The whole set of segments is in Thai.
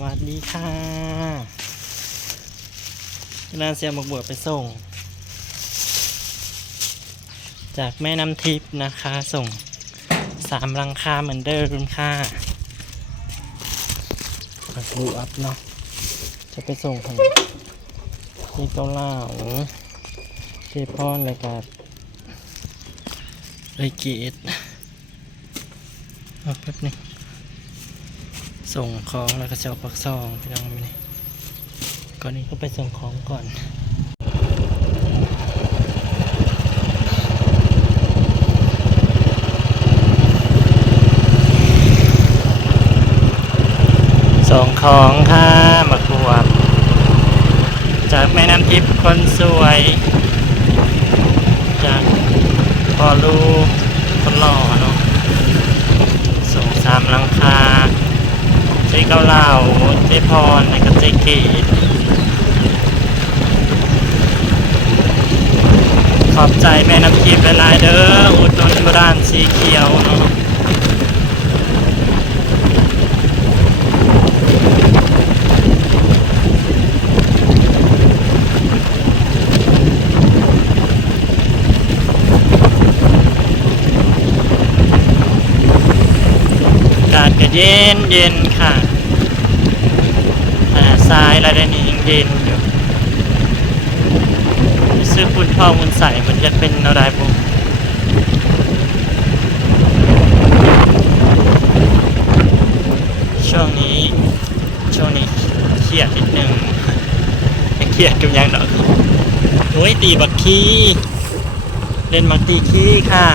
วัสดีค่ะนานเสียหมกบวชไปส่ง จากแม่น้ำทิพย์นะคะ ส่งสามรังคาเหมือนเดิมค่ะมาดูอัพเนาะ จะไปส่งทางที่เกาเหลาเทพอนแล้วก็เลยเกตเอาแป๊บหนึง ส่งของแล้วก็จะเอาปักซองไปลองไปนี่ก่อนนี้ก็ไปส่งของก่อนส่งของค่ะมากวบจากแม่น้ำทิพย์คนสวย จากพ่อลูกคนหล่อเนาะส่งสามหลังคา เจ๊เกาเหลาเจ๊พรแล้วก็เจ๊เกดขอบใจแม่น้ำทิพย์หลายๆเด้ออุดหนุนร้านสีเขียวเนาะ ก็เย็นเย็นค่ะอ่าทรายอะไรได้นี่ยังเย็นอยู่ซื้อฝุ่นทองมันใสมันจะเป็นอะไรปุ๊ช่วงนี้ ช่วงนี้เครียดนิดนึงเครียดกับยังดอกโอ้ยตีบักคีเล่นมักตีคีค่ะ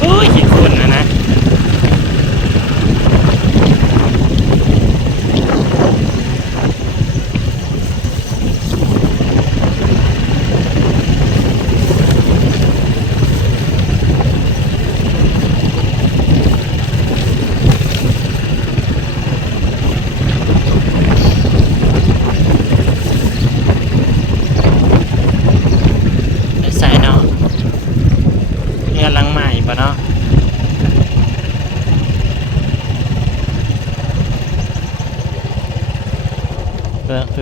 โอ้ยกี่คนนะนะ ใส่เนาะเนี่ยหลังใหม่ปะเนาะ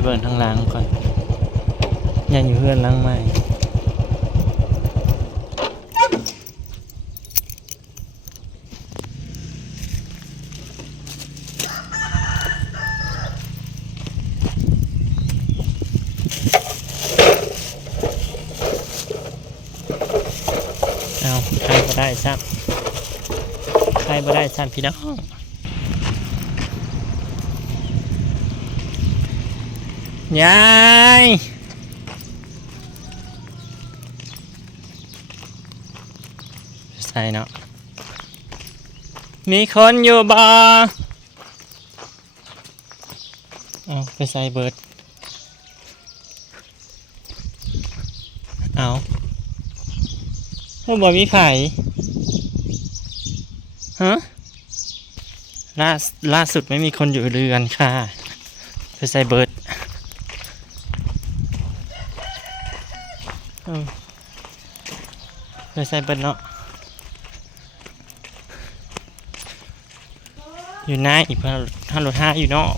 เบิ่งทางล้างก่อนอย่าอยู่เพื่อนล้างใหม่เอาใครบ่ได้ซ้ำใครบ่ได้ซ้ำพี่น้อง ยายใส่เนาะมีคนอยู่บ่เอาไปใส่เบิร์ดเอาพวกบ่มีไผฮะล่าล่าสุดไม่มีคนอยู่เรือนค่ะ ไปใส่เบิร์ด อืม ไปใส่เบิดเนาะ อยู่หน้าอีกเพื่อนห้ารถห้าอยู่นอก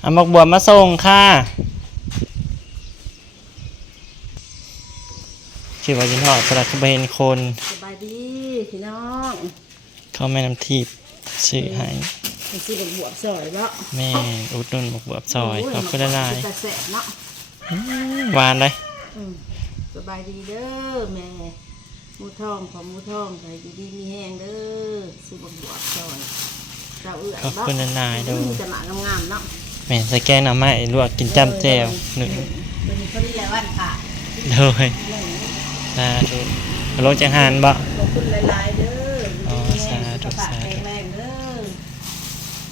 เอามักบวมมาส่งค่ะคิดว่าจะทอดสลัดคือบ่เห็นคน สบายดี พี่น้อง เขาแม่น้ำทิพย์ซื้อให้ เป็นสีบวบๆสวยเนาะแม่อุดหนุนหมกบวบซอยขอบคุณหลายแต่แสบเนาะๆหวานเลยอืมสบายดีเด้อแม่หมูทองของหมูทองใส่อยู่ดีมีแห้งเด้อสีบวบๆสวยเจ้าเอื้อขอบคุณหลายๆดูจะหมางามๆเนาะแม่ใส่แกงหน่อไม้ลวกกินจ้ำแจ่วหนึ่งวันนี้เขาเรียกวันผ่าโดยสาธุโลจังหันบ่ ขอบคุณหลายๆเด้ออ๋ออยู่ดีมีแห้งสาธุสุขภาพสาธุแข็งแรงเด้อ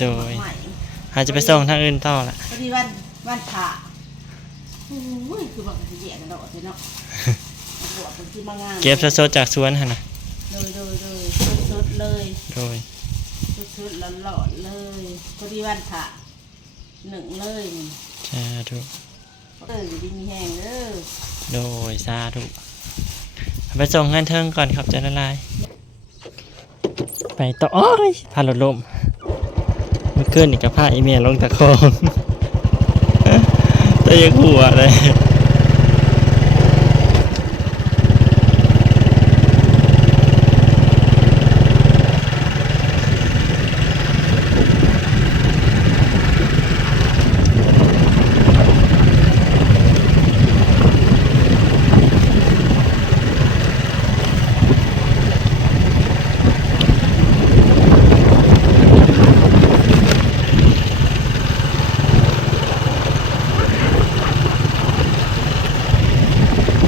โดยใหม่อาจจะไปส่งทางอื่นต่อละพอดีวันวันผ่าโอ้ยคือบอกกันสิแย่กันดอกสิเนาะบวบเป็นที่มางามเก็บสดๆจากสวนหั่นน่ะเลยเลยเลยสดๆเลยโดยชุดๆหลอนๆเลยพอดีวันผ่าหนึ่งเลยนี่สาธุเอออยู่ดีมีแห้งเด้อโดยสาธุไปส่งเงินเทิงก่อนครับจะละลาย ไปต่อโอ้ยพาลดลมเมันเคืนนี่กับผ้าอีเมลลงตะคองแต่ยังหัวเลย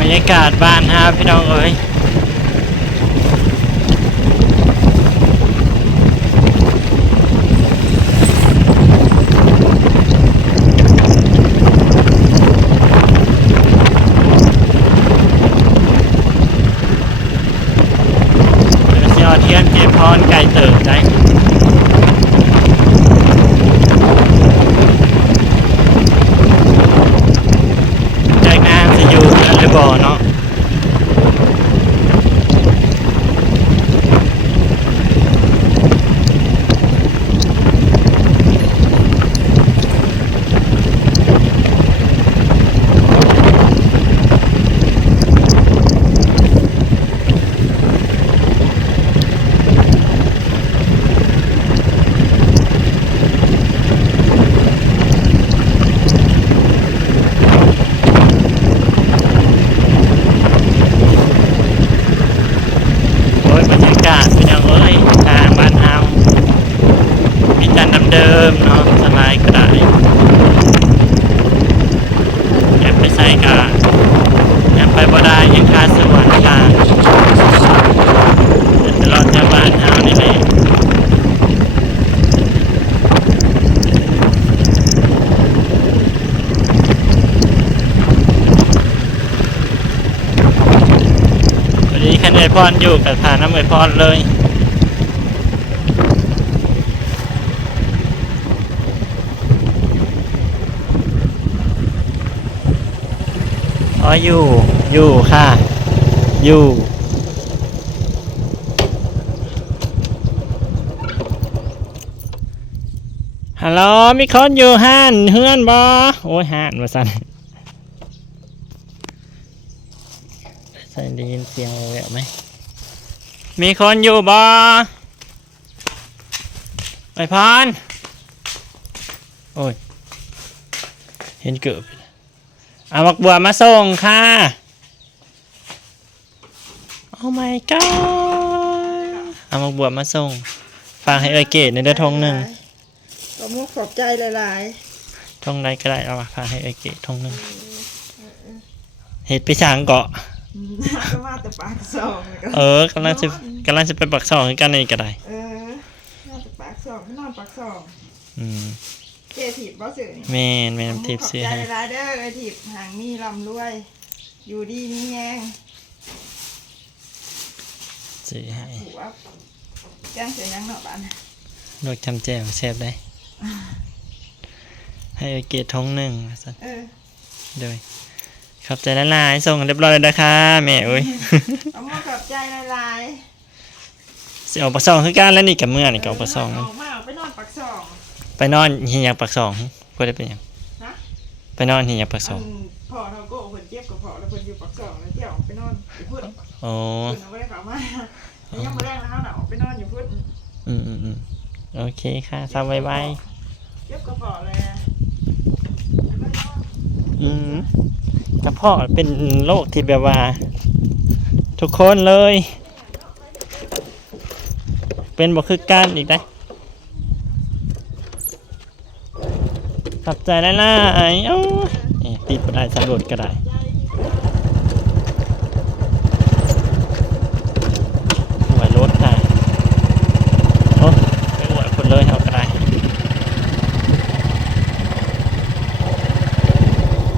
รรยากาศบ้านฮะพี่น้องเอ้ยเดี๋ยวสิเอาเทียนเก็บพรไก่เติบได้จากน้ำจะอยู่เรือนหรือบ่อเนาะ โอ้ยบรรยากาศเป็นยังเอ้ยทางบ้านเฮามีจันเดิ มๆเนาะสบายก็ได้แอยากไปใส่กาอยากไปบ่ได้ยังคาสวรรค์กลางตลอดจากบ้านเฮานี่แหละวันนี้คันไอพรอยู่กับฐานน้ำไอพรเลย อ๋ออยู่ อยู่ค่ะ อยู่ ฮัลโหล มีคนอยู่ห้านเฮือนบอโอ้ยห้านมาสั่นใส่ได้ยินเสียงแววไหม มีคนอยู่บอไปพาน โอ้ย เห็นเกือบ เอาบักบัวมาส่งค่ะ โอ้ my god เอาบักบัวมาส่ง ฝากให้เอยเกตในเดือทงหนึ่งก็มุกขอบใจหลายทงใดก็ได้เอามาฝากให้เอยเกตทงหนึ่งเห็ดไปฉางเกาะๆก็มาแต่ปากซองเลยก็เออกำลังจะกำลังจะไปปักซองกันนี่ก็ได้เออมาแต่ปากซองนอนปากซองอืมเจถีบบ่สื่อแมนแมนทิปขอบเสียใจให้หลายๆเด้อไอ้ถีบหางมีลำรวย อยู่ดีมีแยงซื้อให้ถูกว่าแจ้งเสียยังเนาะบ้านลวกจำแจวแซ่บได้ ให้เอยเกตทงหนึ่งว่าซั่นเออโดยขอบใจละลายๆส่งเรียบร้อยแล้วนะคะแม่เอ้ย เอามุกขอบใจหลายสิเอาปักซองคือกันแล้วนี่กับเมื่อนี่ๆก็เอาปักซองอนั่นอกมาเอา ไปนอนเฮียงปักซองเพื่อได้เป็นหยังฮะไปนอนเฮียงปักซองนพอเราก็เพิ่นเจ็บกับพอแล้วเพิ่นอยู่ปากซองแล้วเที่ยวออกไปนอนอยู่พุ่นโอ้เพิ่นเอาไว้เขามาแล้วยังบ่แรงแล้วเนาะออกไปนอนอยู่พุ่นอืมอืมอืมโอเคค่ะสบายบายเจ็บกับพอเลยอืมกระเพาะเป็นโรคที่แบบว่า ทุกคนเลย เป็นบ่คือกันอีกได้ ขอบใจแล้วล่ะไอ้เออติดบ่ได้สำรวจก็ได้หวยรถค่ะโอ้ไม่หวยคนเลยเอาก็ได้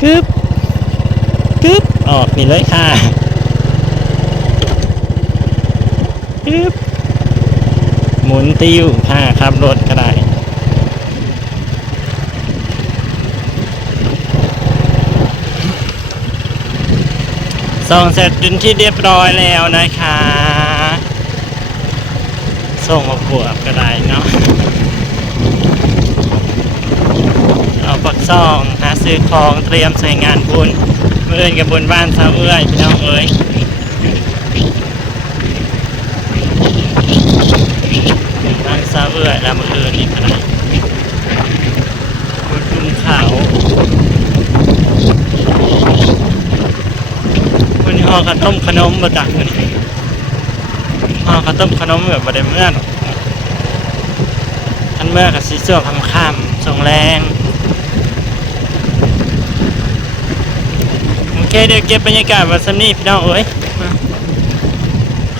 กึบกึบออกนี่เลยค่ะกึบหมุนติ้วผ้าขับรถก็ได้ ส่งเสร็จเป็นที่เรียบร้อยแล้วนะคะ ส่งมาบวกก็ได้เนาะเอาปักซองหาซื้อของเตรียมใส่งานบุญเมื่อเอินกับบุญบ้านสาวเอื้อยพี่น้องเอ้ยบ้านสาวเอื้อยแล้วมื่ออื่นนี่ก็ได้บุญคุ้มขา วันนี้ห่อข้าวต้มขนมมาจากวันนี้ห่อข้าวต้มขนมแบบบไดเมื่อนท่านเมื่อกับสีเสื้อคำคำๆส่งแรงโอเคเดี๋ยวเก็บบรรยากาศวันสนี่พี่น้องเอ้ย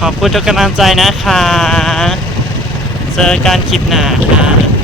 ขอบคุณทุกกำลังใจนะคะ เจอกันคลิปหน้าค่ะ